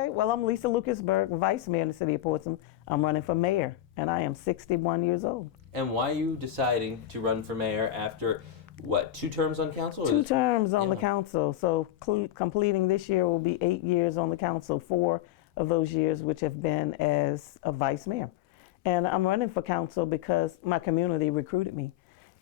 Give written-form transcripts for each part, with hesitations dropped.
Okay, well, I'm Lisa Lucas Burke, Vice Mayor in the City of Portsmouth. I'm running for mayor, and I am 61 years old. And why are you deciding to run for mayor after, what, 2 terms on council? Two terms on Yeah. the council, so completing this year will be 8 years on the council, 4 of those years which have been as a vice mayor. And I'm running for council because my community recruited me.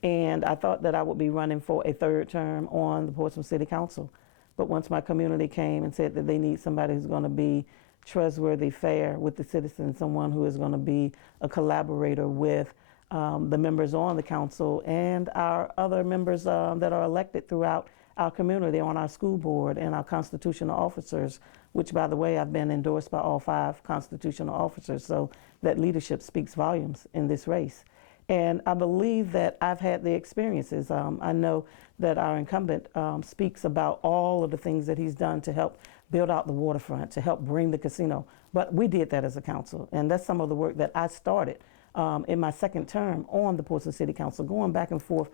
And I thought that I would be running for a 3rd term on the Portsmouth City Council. But once my community came and said that they need somebody who's going to be trustworthy, fair with the citizens, someone who is going to be a collaborator with the members on the council and our other members that are elected throughout our community on our school board and our constitutional officers, which, by the way, I've been endorsed by all 5 constitutional officers, so that leadership speaks volumes in this race. And I believe that I've had the experiences. I know that our incumbent speaks about all of the things that he's done to help build out the waterfront, to help bring the casino. But we did that as a council, and that's some of the work that I started in my 2nd term on the Portsmouth City Council, going back and forth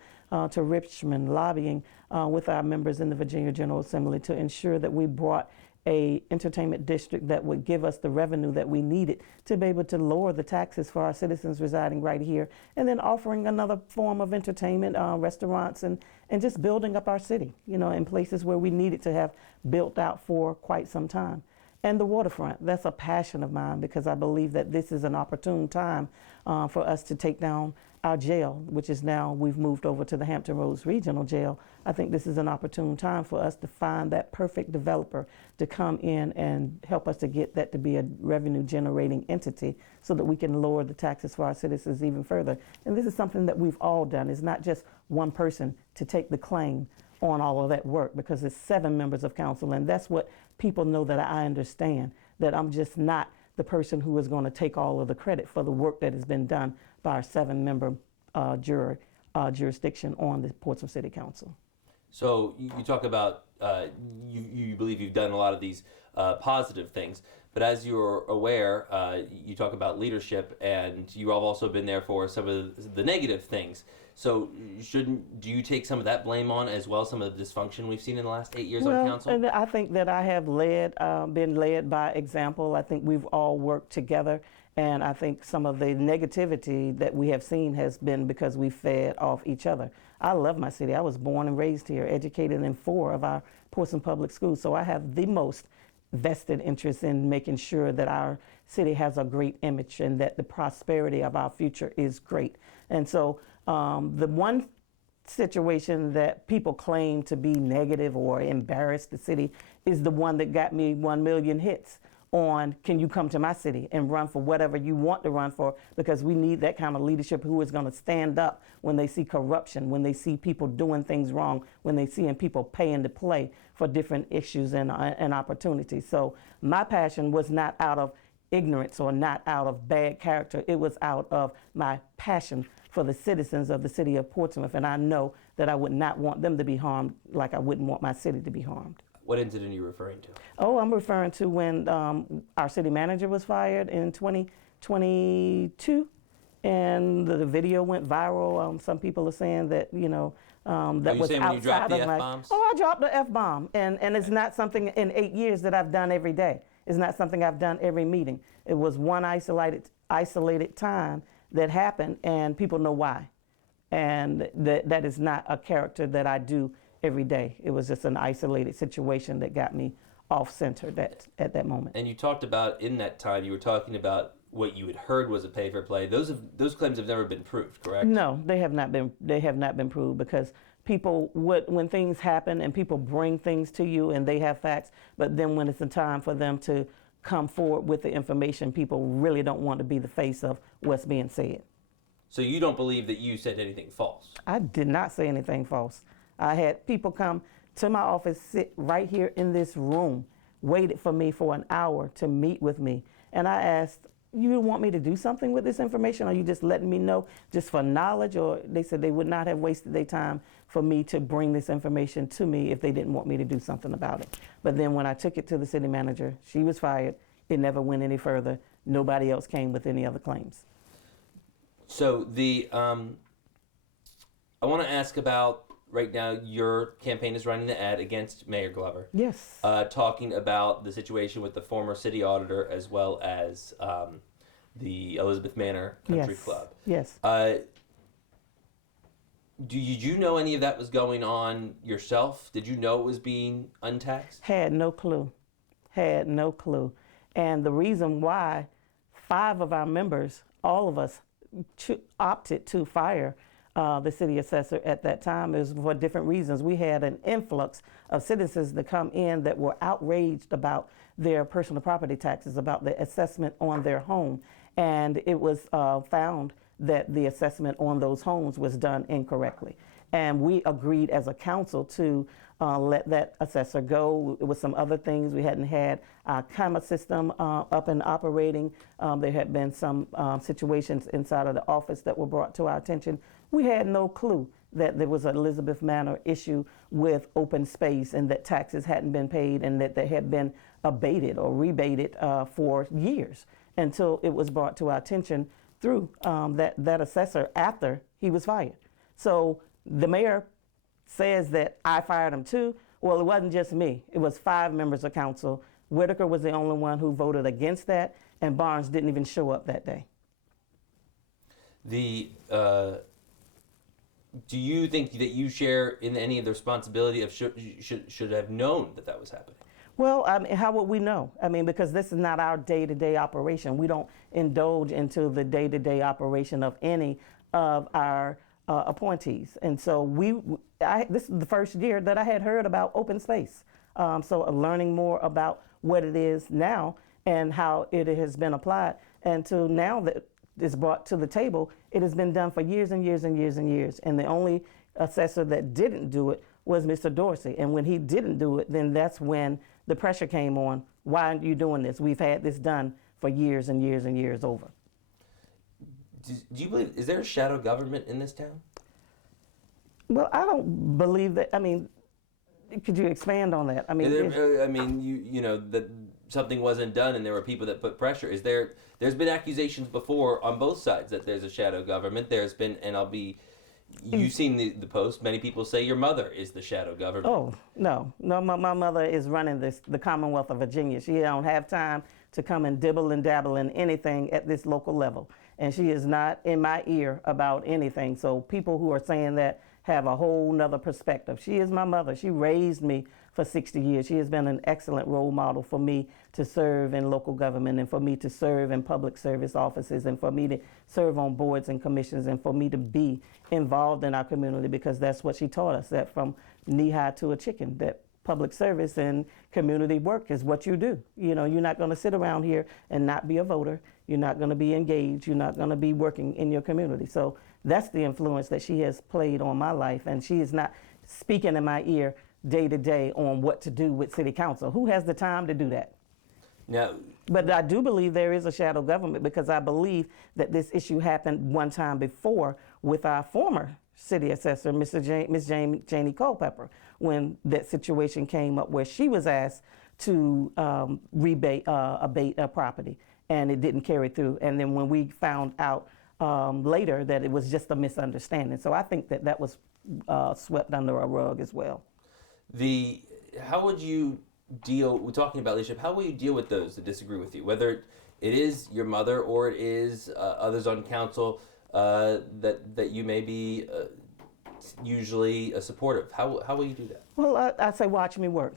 to Richmond, lobbying with our members in the Virginia General Assembly to ensure that we brought a entertainment district that would give us the revenue that we needed to be able to lower the taxes for our citizens residing right here, and then offering another form of entertainment, restaurants, and just building up our city, you know, in places where we needed to have built out for quite some time. And the waterfront, that's a passion of mine because I believe that this is an opportune time for us to take down our jail, which is now we've moved over to the Hampton Roads Regional Jail. I think this is an opportune time for us to find that perfect developer to come in and help us to get that to be a revenue generating entity so that we can lower the taxes for our citizens even further. And this is something that we've all done. It's not just one person to take the claim on all of that work because it's 7 members of council, and that's what people know, that I understand, that I'm just not the person who is going to take all of the credit for the work that has been done by our 7-member jurisdiction on the Portsmouth City Council. So you talk about you believe you've done a lot of these positive things, but as you're aware, you talk about leadership, and you have also been there for some of the negative things. So do you take some of that blame on as well, some of the dysfunction we've seen in the last 8 years on council? And I think that I have been led by example. I think we've all worked together, and I think some of the negativity that we have seen has been because we fed off each other. I love my city. I was born and raised here, educated in 4 of our Portsmouth public schools, so I have the most vested interest in making sure that our city has a great image and that the prosperity of our future is great. And so the one situation that people claim to be negative or embarrass the city is the one that got me 1 million hits on, can you come to my city and run for whatever you want to run for, because we need that kind of leadership who is going to stand up when they see corruption, when they see people doing things wrong, when they see people paying to play for different issues and opportunities. So my passion was not out of ignorance or not out of bad character. It was out of my passion for the citizens of the city of Portsmouth, and I know that I would not want them to be harmed like I wouldn't want my city to be harmed. What incident are you referring to? Oh, I'm referring to when our city manager was fired in 2022, and the video went viral. Some people are saying that, you know, that was outside of my... Oh, I dropped the F-bomb, and it's not something in 8 years that I've done every day. It's not something I've done every meeting. It was one isolated time that happened, and people know why. And that is not a character that I do every day. It was just an isolated situation that got me off-center at that moment. And you talked about, in that time, you were talking about what you had heard was a pay-for-play. Those claims have never been proved, correct? No, they have not been. They have not been proved because people when things happen and people bring things to you and they have facts, but then when it's a time for them to come forward with the information, people really don't want to be the face of what's being said. So you don't believe that you said anything false? I did not say anything false. I had people come to my office, sit right here in this room, waited for me for an hour to meet with me. And I asked, you want me to do something with this information? Or are you just letting me know just for knowledge? Or they said they would not have wasted their time for me to bring this information to me if they didn't want me to do something about it. But then when I took it to the city manager, she was fired. It never went any further. Nobody else came with any other claims. So I want to ask about right now your campaign is running the ad against Mayor Glover, Yes. talking about the situation with the former city auditor as well as the Elizabeth Manor Country Yes. Club. Yes. Did you know any of that was going on yourself? Did you know it was being untaxed? Had no clue. Had no clue. And the reason why 5 of our members, all of us, opted to fire the city assessor at that time is for different reasons. We had an influx of citizens that come in that were outraged about their personal property taxes, about the assessment on their home. And it was found that the assessment on those homes was done incorrectly. And we agreed as a council to let that assessor go. With some other things, we hadn't had our camera system up and operating. There had been some situations inside of the office that were brought to our attention. We had no clue that there was an Elizabeth Manor issue with open space and that taxes hadn't been paid and that they had been abated or rebated for years until it was brought to our attention through that assessor after he was fired. So the mayor says that I fired him too. Well, it wasn't just me. It was 5 members of council. Whitaker was the only one who voted against that, and Barnes didn't even show up that day. Do you think that you share in any of the responsibility of should have known that that was happening? Well, how would we know? I mean, because this is not our day-to-day operation. We don't indulge into the day-to-day operation of any of our appointees. And so this is the first year that I had heard about open space. So learning more about what it is now and how it has been applied. And to now that it's brought to the table, it has been done for years and years and years and years. And the only assessor that didn't do it was Mr. Dorsey. And when he didn't do it, then that's when the pressure came on. Why aren't you doing this? We've had this done for years and years and years over. Do you believe, is there a shadow government in this town? Well, I don't believe that. I mean, could you expand on that? I mean, you know that something wasn't done and there were people that put pressure. There's been accusations before on both sides that there's a shadow government. There's been, and you've seen the post. Many people say your mother is the shadow government. Oh, no, my mother is running the Commonwealth of Virginia. She don't have time to come and dibble and dabble in anything at this local level. And she is not in my ear about anything. So people who are saying that have a whole nother perspective. She is my mother. She raised me for 60 years. She has been an excellent role model for me to serve in local government and for me to serve in public service offices and for me to serve on boards and commissions and for me to be involved in our community, because that's what she taught us, that from knee high to a chicken, that public service and community work is what you do. You know, you're not going to sit around here and not be a voter. You're not going to be engaged. You're not going to be working in your community. So that's the influence that she has played on my life. And she is not speaking in my ear day to day on what to do with city council. Who has the time to do that? Now, but I do believe there is a shadow government, because I believe that this issue happened one time before with our former city assessor, Miss Janie Culpepper, when that situation came up where she was asked to abate a property, and it didn't carry through. And then when we found out later that it was just a misunderstanding. So I think that was swept under a rug as well. How would you deal, we're talking about leadership, how will you deal with those that disagree with you? Whether it is your mother or it is others on council that you may be usually supportive. How will you do that? Well, I say watch me work.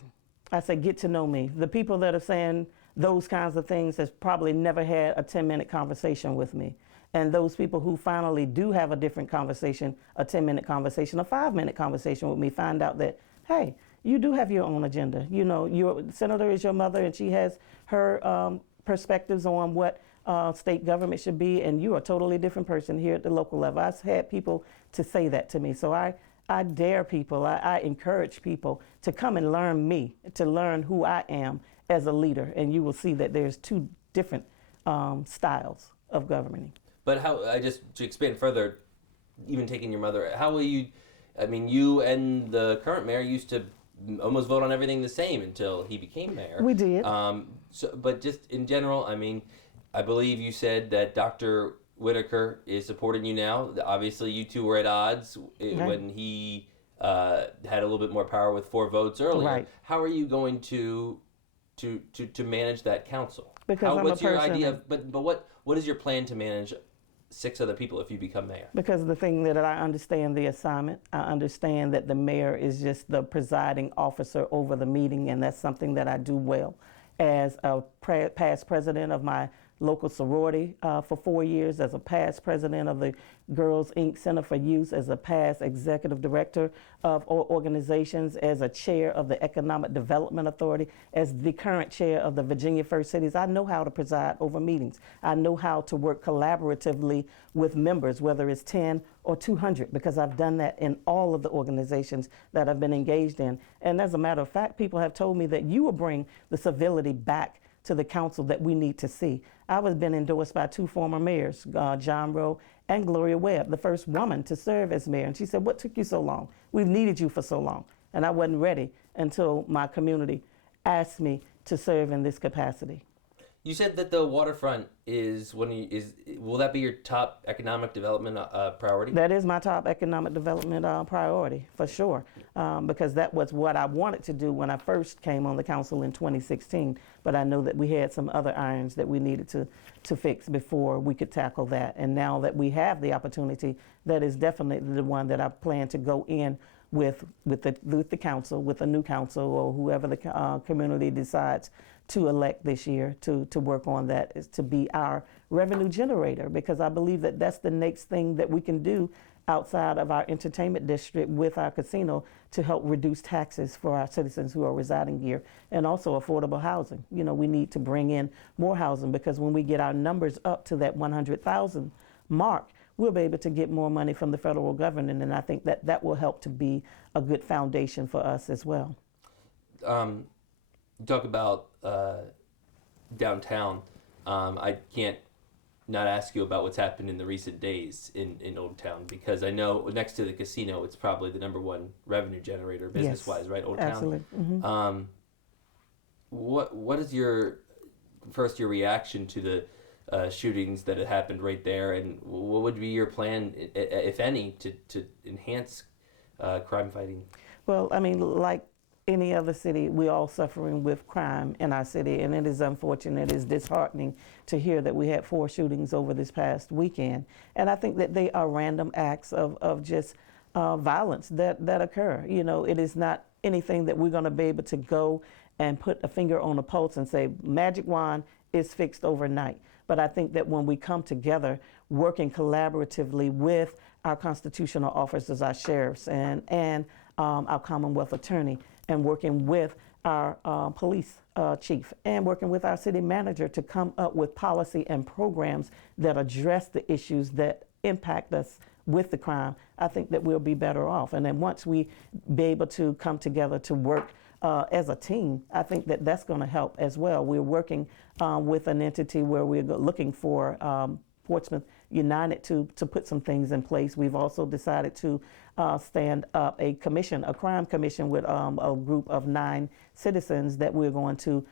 I say get to know me. The people that are saying those kinds of things has probably never had a 10-minute conversation with me. And those people who finally do have a different conversation, a 10-minute conversation, a 5-minute conversation with me, find out that, hey, you do have your own agenda. You know, your senator is your mother, and she has her perspectives on what state government should be, and you're a totally different person here at the local level. I've had people to say that to me. So I dare people, I encourage people to come and learn me, to learn who I am as a leader, and you will see that there's 2 different styles of governing. But to expand further, even taking your mother, how will you, I mean, you and the current mayor used to almost vote on everything the same until he became mayor. We did. But just in general, I mean, I believe you said that Dr. Whitaker is supporting you now. Obviously, you two were at odds when he had a little bit more power with 4 votes earlier. Right. How are you going to manage that council? Because I'm a what's your person idea that- of, but what is your plan to manage 6 other people if you become mayor? Because the thing that I understand the assignment, I understand that the mayor is just the presiding officer over the meeting, and that's something that I do well. As a past president of my local sorority for 4 years, as a past president of the Girls Inc. Center for Youth, as a past executive director of organizations, as a chair of the Economic Development Authority, as the current chair of the Virginia First Cities. I know how to preside over meetings. I know how to work collaboratively with members, whether it's 10 or 200, because I've done that in all of the organizations that I've been engaged in. And as a matter of fact, people have told me that you will bring the civility back to the council that we need to see. I was been endorsed by 2 former mayors, John Rowe and Gloria Webb, the first woman to serve as mayor. And she said, "What took you so long? We've needed you for so long." And I wasn't ready until my community asked me to serve in this capacity. You said that the waterfront will that be your top economic development priority? That is my top economic development priority, for sure, because that was what I wanted to do when I first came on the council in 2016. But I know that we had some other irons that we needed to fix before we could tackle that. And now that we have the opportunity, that is definitely the one that I plan to go in with the council, with a new council, or whoever the community decides to elect this year to work on that, is to be our revenue generator, because I believe that that's the next thing that we can do outside of our entertainment district with our casino to help reduce taxes for our citizens who are residing here, and also affordable housing. You know, we need to bring in more housing, because when we get our numbers up to that 100,000 mark, we'll be able to get more money from the federal government, and I think that that will help to be a good foundation for us as well. Talk about downtown. I can't not ask you about what's happened in the recent days in Old Town, because I know next to the casino, it's probably the #1 revenue generator business-wise, right? Old Absolutely. Town. Mm-hmm. What is your reaction to the shootings that had happened right there, and what would be your plan, if any, to enhance crime fighting? Well, I mean, like any other city, we're all suffering with crime in our city, and it is unfortunate, it is disheartening to hear that we had 4 shootings over this past weekend. And I think that they are random acts of just violence that occur. You know, it is not anything that we're going to be able to go and put a finger on a pulse and say, magic wand is fixed overnight. But I think that when we come together, working collaboratively with our constitutional officers, our sheriffs, and our Commonwealth attorney, and working with our police chief, and working with our city manager to come up with policy and programs that address the issues that impact us with the crime, I think that we'll be better off. And then once we be able to come together to work as a team, I think that that's going to help as well. We're working with an entity where we're looking for Portsmouth United to put some things in place. We've also decided to stand up a commission, a crime commission with a group of 9 citizens that we're going to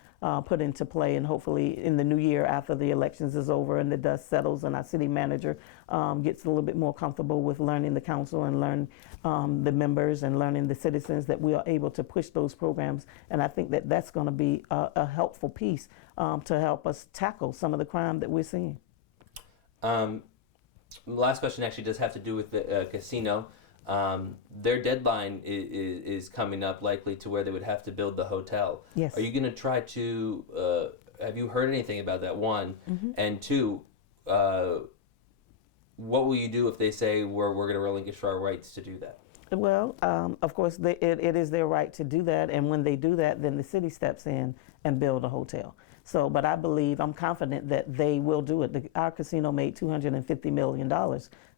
put into play, and hopefully in the new year, after the elections is over and the dust settles and our city manager gets a little bit more comfortable with learning the council and learn the members and learning the citizens, that we are able to push those programs. And I think that that's going to be a helpful piece to help us tackle some of the crime that we're seeing. Last question actually does have to do with the casino. Their deadline is coming up, likely to where they would have to build the hotel. Yes. Are you going to try to, have you heard anything about that, 1? Mm-hmm. And 2, what will you do if they say we're going to relinquish our rights to do that? Well, of course, it is their right to do that, and when they do that, then the city steps in and build a hotel. So, but I'm confident that they will do it. Our casino made $250 million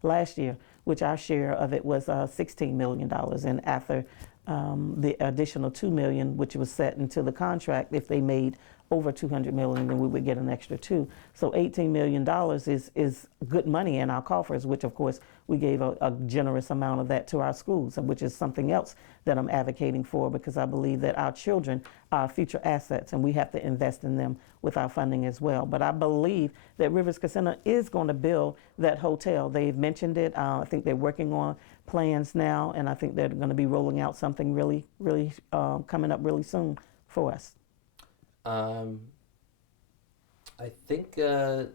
last year, which our share of it was $16 million. And after the additional $2 million, which was set into the contract, if they made over $200 million, then we would get an extra $2 million. So $18 million is good money in our coffers, which of course we gave a generous amount of that to our schools, which is something else that I'm advocating for, because I believe that our children are future assets and we have to invest in them with our funding as well. But I believe that Rivers Casino is going to build that hotel. They've mentioned it. I think they're working on plans now, and I think they're going to be rolling out something really, really coming up really soon for us. I think that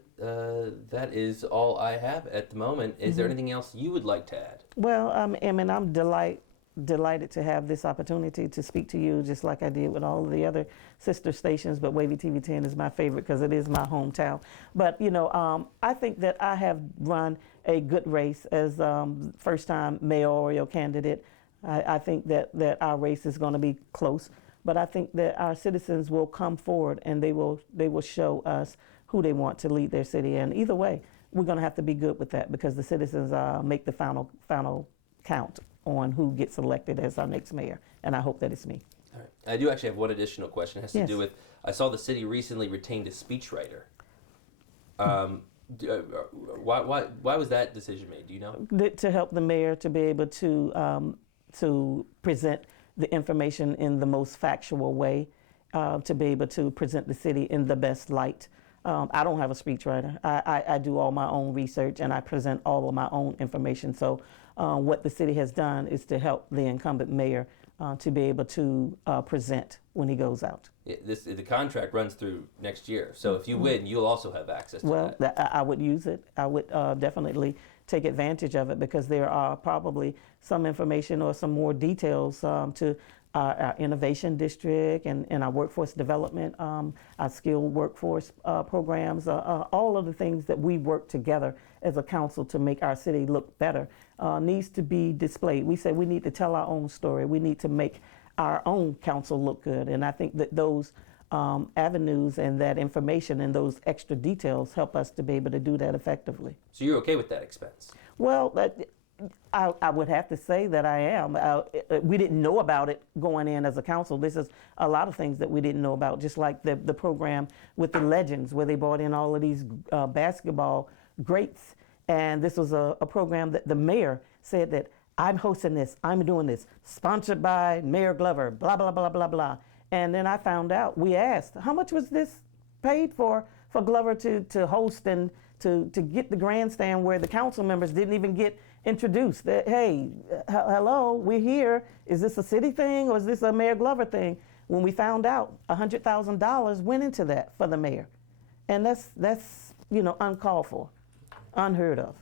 is all I have at the moment. Is there anything else you would like to add? Well, I'm delighted to have this opportunity to speak to you, just like I did with all of the other sister stations. But Wavy TV 10 is my favorite because it is my hometown. But I think that I have run a good race as first-time mayoral candidate. I think that our race is going to be close. But I think that our citizens will come forward and they will show us who they want to lead their city. And either way, we're going to have to be good with that because the citizens make the final count on who gets elected as our next mayor. And I hope that it's me. All right. I do actually have one additional question. It has to Yes. do with, I saw the city recently retained a speechwriter. Why was that decision made? Do you know? To help the mayor to be able to present the information in the most factual way, to be able to present the city in the best light. I don't have a speechwriter. I do all my own research and I present all of my own information. So what the city has done is to help the incumbent mayor to be able to present when he goes out. The contract runs through next year. So if you win, you'll also have access to Well, that. I would use it. I would definitely take advantage of it because there are probably some information or some more details to our innovation district and our workforce development, our skilled workforce programs, all of the things that we work together as a council to make our city look better needs to be displayed. We say we need to tell our own story. We need to make our own council look good. And I think that those avenues and that information and those extra details help us to be able to do that effectively. So you're okay with that expense? Well, I would have to say that I am. We didn't know about it going in as a council. This is a lot of things that we didn't know about, just like the program with the Legends, where they brought in all of these basketball greats. And this was a program that the mayor said that I'm hosting this, I'm doing this, sponsored by Mayor Glover, blah, blah, blah, blah, blah. And then I found out, we asked, how much was this paid for Glover to host and to get the grandstand where the council members didn't even get introduced? That, hey, hello, we're here. Is this a city thing or is this a Mayor Glover thing? When we found out, $100,000 went into that for the mayor. And that's uncalled for, unheard of.